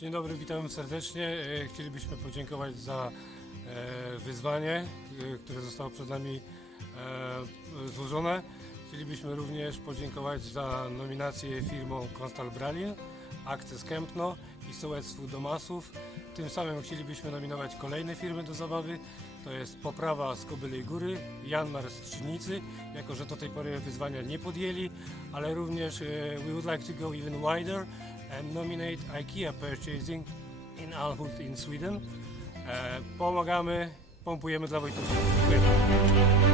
Dzień dobry, witam serdecznie. E, Chcielibyśmy podziękować za e, wyzwanie, e, które zostało przed nami złożone. Chcielibyśmy również podziękować za nominację firmą Constal Bralin, Access Kempno i Sołectwu Domasów. Tym samym chcielibyśmy nominować kolejne firmy do zabawy. To jest Poprawa z Kobylej Góry, Janmar z Trzcinicy, jako że do tej pory wyzwania nie podjęli, ale również e, we would like to go even wider and nominate IKEA Purchasing in Alhult in Sweden. E, pomagamy, pompujemy dla Wojtusia. Dziękuję.